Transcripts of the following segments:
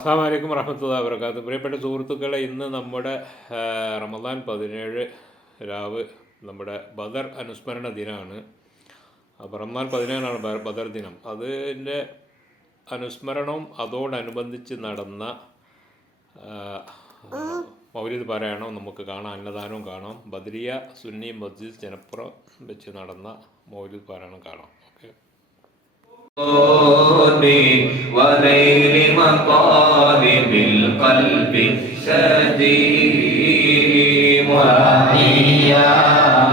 അസ്സാം വലൈക്കും വറഹമത്തുള്ള വർക്കാത്ത് പ്രിയപ്പെട്ട സുഹൃത്തുക്കളെ ഇന്ന് നമ്മുടെ റമദാൻ പതിനേഴ് രാവ് നമ്മുടെ ബദർ അനുസ്മരണ ദിനമാണ് അപ്പോൾ റമദാൻ പതിനേഴാണ് ബദർ ദിനം. അതിന്റെ അനുസ്മരണവും അതോടനുബന്ധിച്ച് നടന്ന മൗലിദ് പാരായണവും നമുക്ക് കാണാം അന്നദാനവും കാണാം. ബദരിയ സുന്നി മസ്ജിദ് ജനപ്പുറം വെച്ച് നടന്ന മൗലിദ് പാരായണം കാണാം. ഓക്കെ. ونيل مطالب القلب سديد مرادي يا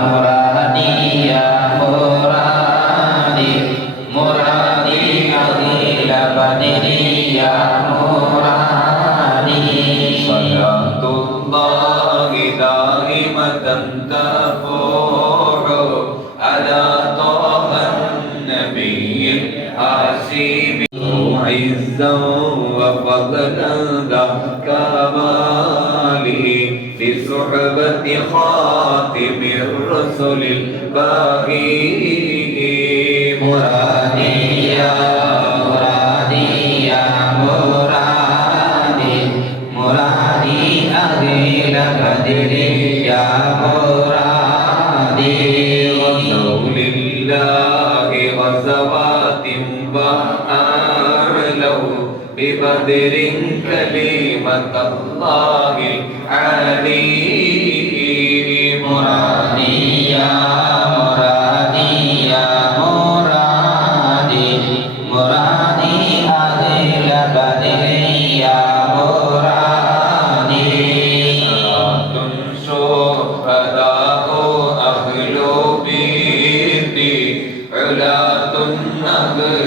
مرادي يا مرادي مرادي أغيل بدري يا مرادي عزا وفضلا ذا كماله في صحبة خاتم الرسل الباقي مرادي يا مرادي مرادي مرادي أغيل بدري يا مرادي. رسول الله غزوات وأعلوا ببدر كلمة الله علي مرادي يا مرادي. يا مرادي مرادي أدل بدري يا مرادي شهداء أهل بيتي علاة النهر